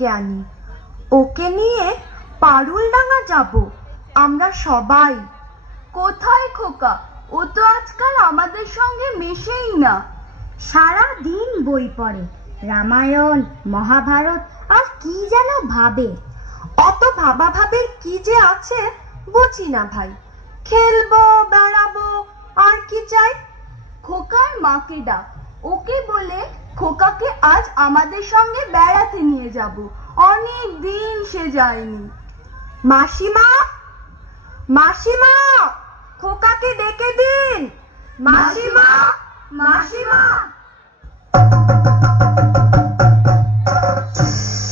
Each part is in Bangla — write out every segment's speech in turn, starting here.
ডেকে আনি। ওকে নিয়ে পারুলডাঙ্গা যাব আমরা সবাই। কোথায় খোকা? ও তো আজকাল আমাদের সঙ্গে মেশেই না। সারা দিন বই পড়ে, রামায়ণ মহাভারত আর কি যেন ভাবে। অত ভাবা ভাবের কি যে আছে বুঝি না ভাই। খেলবো, বেড়াবো, আর কি চাই? খোকার মাকে ডাক, ওকে বলে খোকাকে আজ আমাদের সঙ্গে বেড়াতে নিয়ে যাব। অনেক দিন সে যায়নি। মাসিমা, মাসিমা, খোকাকে ডেকে দিন। মাসিমা, মাসিমা।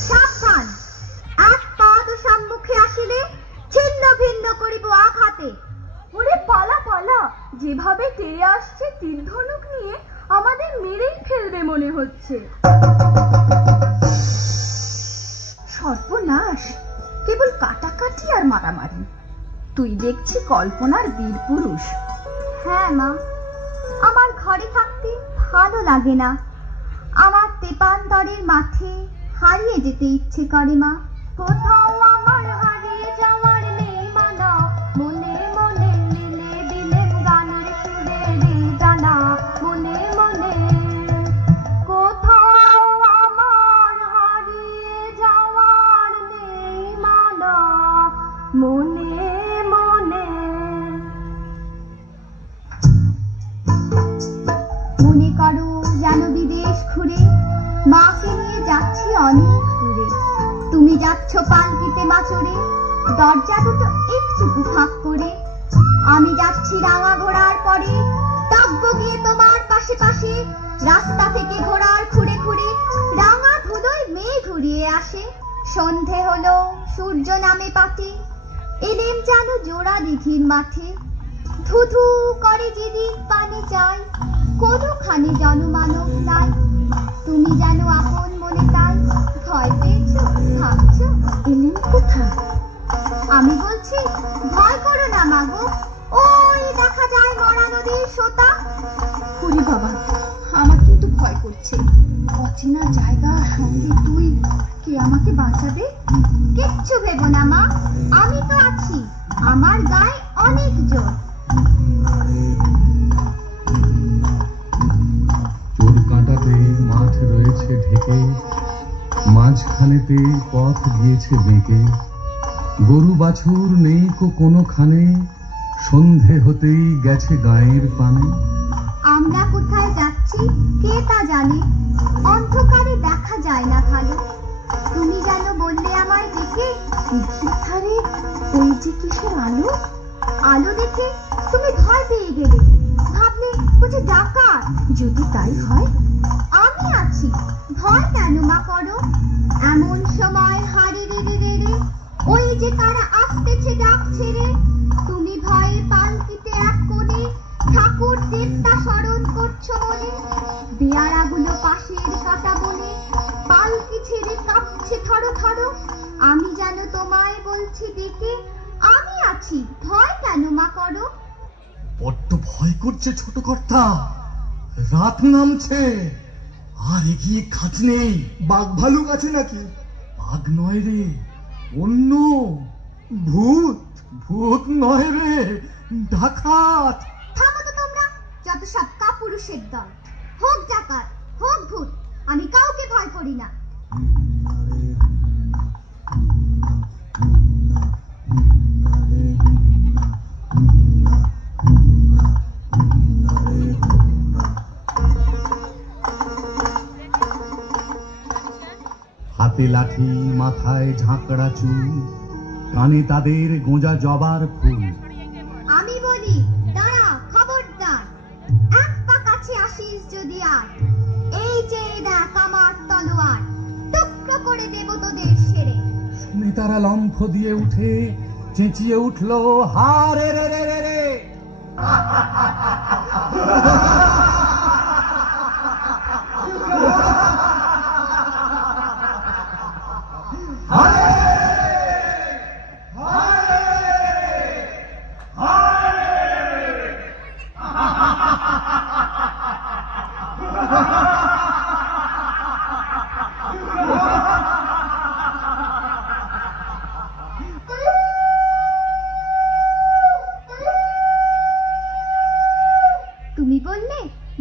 সাবধান, এক পাদ সম্মুখে আসিলে ছিন্ন ভিন্ন করিব আঘাতে। ওরে পালা পালা, যেভাবে তেড়ে আসছে তীর ধনুক নিয়ে আমাদের মেরেই ফেলবে মনে হচ্ছে। সর্বনাশ, কেবল কাটাকাটি আর মারামারি। তুই দেখছি কল্পনার বীর পুরুষ। হ্যাঁ মা, আমার ঘরে থাকতে ভালো লাগে না। আমার তেপান্তরের মাঠে হারিয়ে যেতে ইচ্ছে করে মা। কোথাও আমার হারিয়ে যাওয়ার নেই মানা, মনে মনে মিলে দিলেন গানের সুরে জানা, মনে মনে। কোথাও আমার হারিয়ে যাওয়ার নেই মানা, মনে মনে। মনে করো যেন বিদেশ ঘুরে মাকে নিয়ে যাচ্ছি অনেক দূরে। তুমি যাচ্ছ পালকিতে মাচড়ে, দরজা দুটো একটু ফাঁক করে। আমি যাচ্ছি রাঙা ঘোড়ার পরে, থাকবো গিয়ে তোমার পাশে পাশে। রাস্তা থেকে ঘোড়ার খুঁড়ে খুঁড়ে রাঙা ধুলোয় মেয়ে ঘুরিয়ে আসে। সন্ধে হলো, সূর্য নামে পাটে, এলেম যেন জোড়া দিঘির মাঠে। ধু ধু করে যেদিক পানে যায়, কোনোখানে জনমানব নাই। তুমি যেন আপন মনে তাই, ভয় পেয়েছো, ভাবছো এলেম কোথায়। আমি বলছি ভয় করো না মাগো, ওই দেখা যায় মরা নদীর সোতা। ওরে বাবা, আমার কিন্তু ভয় করছে। অচেনা জায়গা, সঙ্গে তুই, কে আমাকে বাঁচাবে? কিচ্ছু ভেবো না মা, আমি তো আছি। আমার গায়ে অনেক জোর। চোর কাঁটাতে মাঠ রয়েছে ঢেকে, মাঝখানেতে পথ গিয়েছে বেঁকে। গরু বাছুর নেই কোনোখানে, সন্ধে হতেই গেছে গায়ের পানে। আমরা কোথায় যাচ্ছি কে তা জানে, অন্ধকারে দেখা যায় না ভালো। তুমি যেন বললে আমায় দেখে, ধারে ওই যে কিসের আলো। আলো দেখে তুমি ভয় পেয়ে গেলে, ভাবলে বুঝি ডাকাত। যদি তাই হয়, আমি আছি, ভয় কেন মা করো। এমন সময় হারি রে রে রে রে, ওই যে কারা আসতেছে ডাক ছেড়ে। তুমি ভয়ে পালকিতে এক কোণে ঠাকুর দেবতা স্মরণ করছো মনে। বেয়ারাগুলো পাশের কাটা বনে, পালকি ছেড়ে কাঁপছে থরো থরো। আমি যেন তোমায় বলছি ডেকে, আমি আছি, ভয় কেন মা করো। বড্ড ভয় করছে ছোট কর্তা, রাত নামছে, আর এগিয়ে কাজ নেই। বাঘ ভালুক আছে নাকি? বাঘ নয় রে, অন্য ভূত। ভূত নয় রে, ডাকাত। থামো তো তোমরা, যত সব কাপুরুষের দল। হোক ডাকাত, হোক ভূত, আমি কাউকে ভয় করি না। হাতে লাঠি, মাথায় ঝাঁকড়া চুল, কানে তাদের গোঁজা জবার ফুল। আমি বলি দাঁড়া, খবরদার, এক পা কাছে আসিস যদি আর। এই যে দেখ আমার তলোয়ার, টুকরো করে দেব তোদের সেরে। শুনে তারা লম্ফ দিয়ে উঠে চেঁচিয়ে উঠল, হারে রে রে রে রে।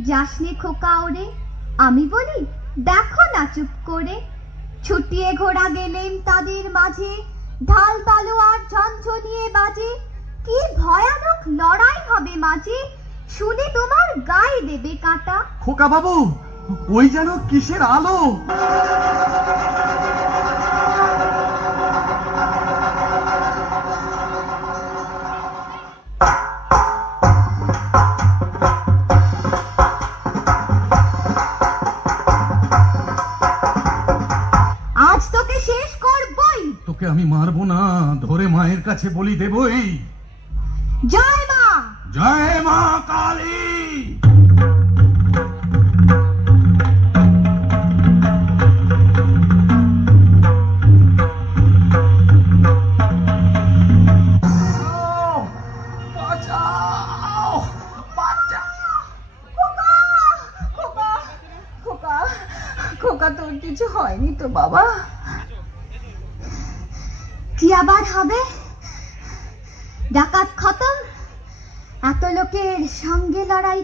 যাসনে খোকা ওরে, আমি বলি দেখো না চুপ করে। ছুটিয়ে ঘোড়া গেলেন তাদের মাঝে, ঢাল তলোয়ার ঝনঝনিয়ে বাজে। কি ভয়ানক লড়াই হবে মাঝে, শুনে তোমার গায়ে দেবে কাঁটা। খোকা বাবু, ওই যেন কিসের আলো! আজ তোকে শেষ করবই। তোকে আমি মারবো না, ধরে মায়ের কাছে বলি দেবই। জয় মা, জয় মা কালী। খোকা তোর কিছু হয়নি তো বাবা? কি আবার হবে? ডাকাত খতম, এত লোকের সঙ্গে লড়াই